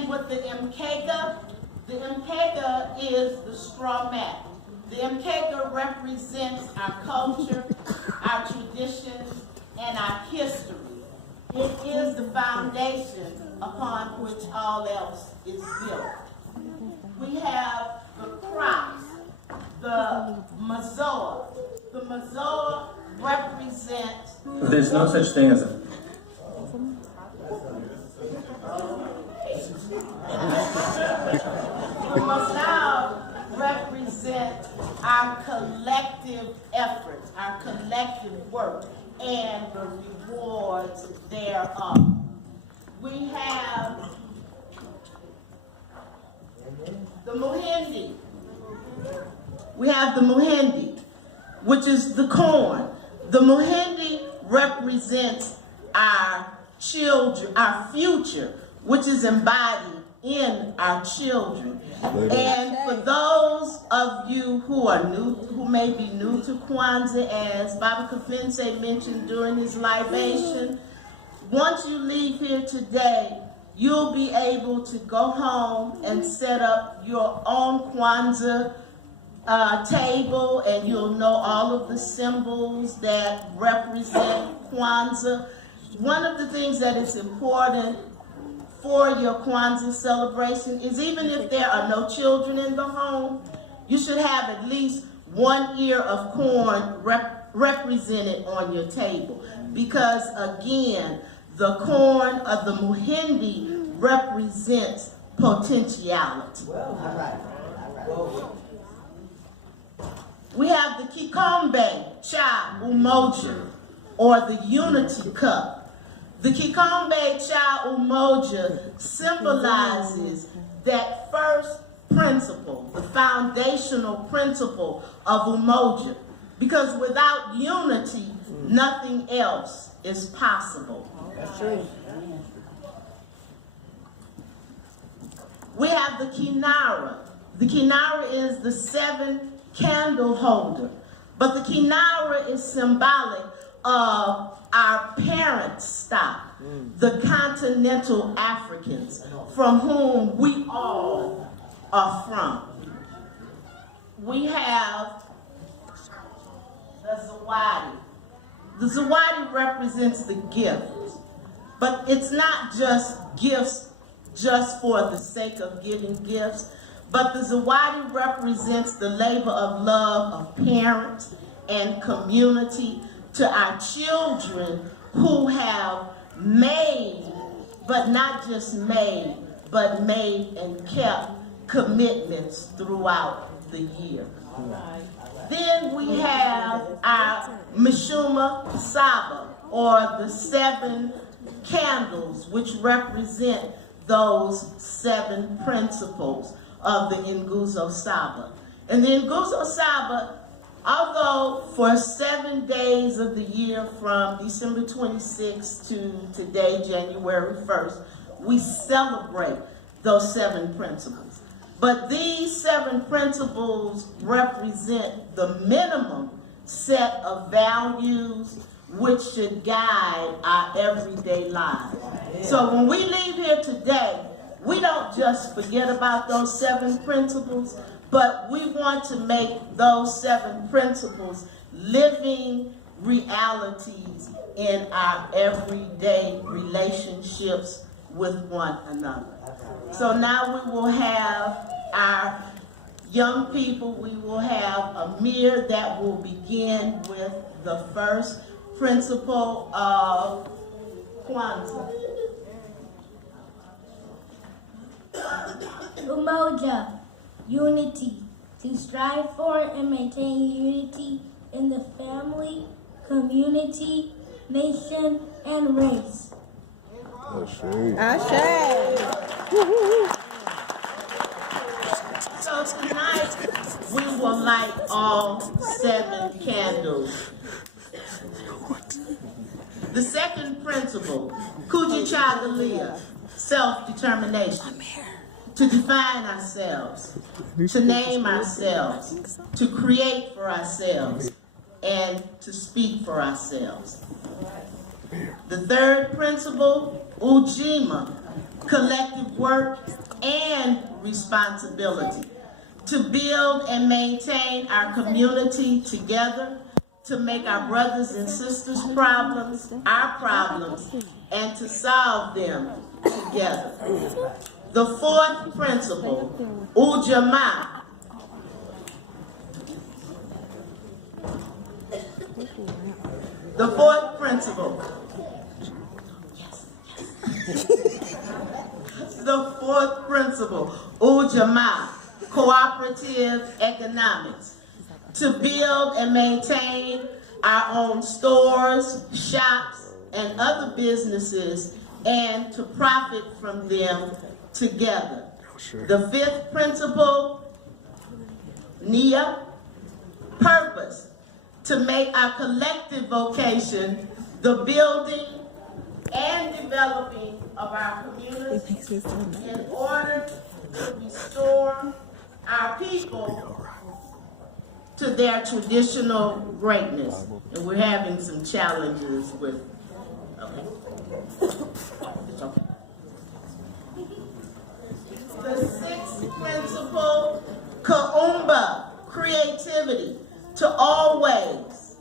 begin with the mkeka. The mkeka is the straw mat. The mkeka represents our culture, our traditions, and our history. It is the foundation upon which all else is built. We have the crops, the mazoa. The mazoa represents... There's no such thing as a... The mazoa represents our collective efforts, our collective work, and the rewards thereof. We have the muhindi. We have the muhindi, which is the corn. The muhindi represents our children, our future, which is embodied in our children. And for those of you who are new, who may be new to Kwanzaa, as Baba Kafense mentioned during his libation, once you leave here today, you'll be able to go home and set up your own Kwanzaa table, and you'll know all of the symbols that represent Kwanzaa. One of the things that is important for your Kwanzaa celebration is, even if there are no children in the home, you should have at least one ear of corn represented on your table. Because again, the corn of the muhindi represents potentiality. We have the kikombe cha umoja, or the unity cup. The kikombe cha umoja symbolizes that first principle, the foundational principle of umoja, because without unity, nothing else is possible. That's true. We have the kinara. The kinara is the 7 candle holder, but the kinara is symbolic of our parent stock, the continental Africans, from whom we all are from. We have the zawadi. The zawadi represents the gift, but it's not just gifts just for the sake of giving gifts, but the zawadi represents the labor of love of parents and community to our children who have made, but not just made, but made and kept commitments throughout the year. Then we have our Mishuma Saba, or the 7 candles, which represent those 7 principles of the Nguzo Saba. And the Nguzo Saba, although for 7 days of the year from December 26th to today, January 1st, we celebrate those 7 principles. But these 7 principles represent the minimum set of values which should guide our everyday lives. So when we leave here today, we don't just forget about those 7 principles, but we want to make those 7 principles living realities in our everyday relationships with one another. So now we will have our young people, we will have Amir that will begin with the first principle of Kwanzaa. Umoja, unity, to strive for and maintain unity in the family, community, nation, and race. So tonight, we will light all 7 candles. The second principle, Kujichagulia, self-determination. To define ourselves, to name ourselves, to create for ourselves, and to speak for ourselves. The third principle, Ujima, collective work, and responsibility. To build and maintain our community together, to make our brothers and sisters' problems our problems, and to solve them together. The fourth principle, Ujamaa. The fourth principle. The fourth principle, Ujamaa, cooperative economics. To build and maintain our own stores, shops, and other businesses, and to profit from them together. The fifth principle, Nia, purpose. To make our collective vocation the building and developing of our community in order to restore our people to their traditional greatness. And we're having some challenges with, okay. It's okay. The sixth principle, Kaumba, creativity. To always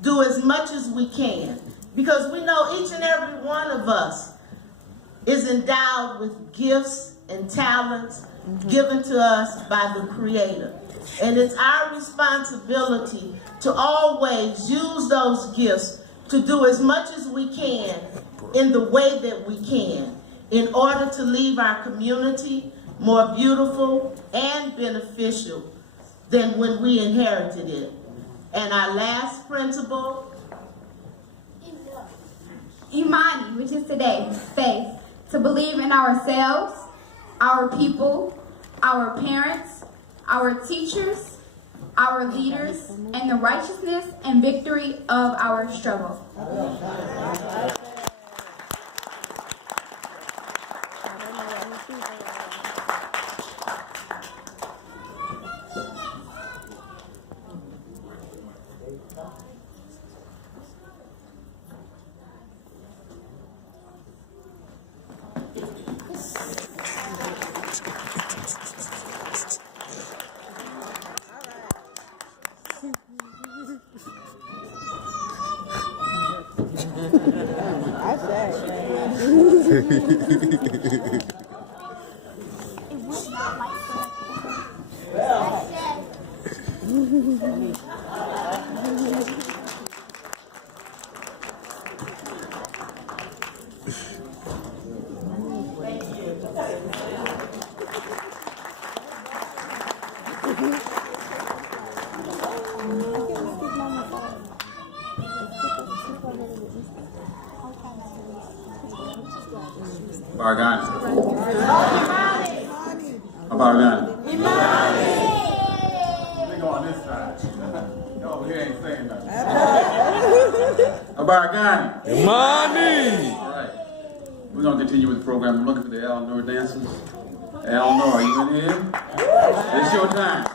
do as much as we can. Because we know each and every one of us is endowed with gifts and talents given to us by the Creator. And it's our responsibility to always use those gifts to do as much as we can in the way that we can in order to leave our community more beautiful and beneficial than when we inherited it. And our last principle, Imani, which is today, faith. To believe in ourselves, our people, our parents, our teachers, our leaders, and the righteousness and victory of our struggle. Bargani. Bargani. Imani. Let me go on this side. No, he ain't saying nothing. Bargani. Imani. All right. We're going to continue with the program. I'm looking for the Eleanor dancers. Eleanor, are you in here? It's your time.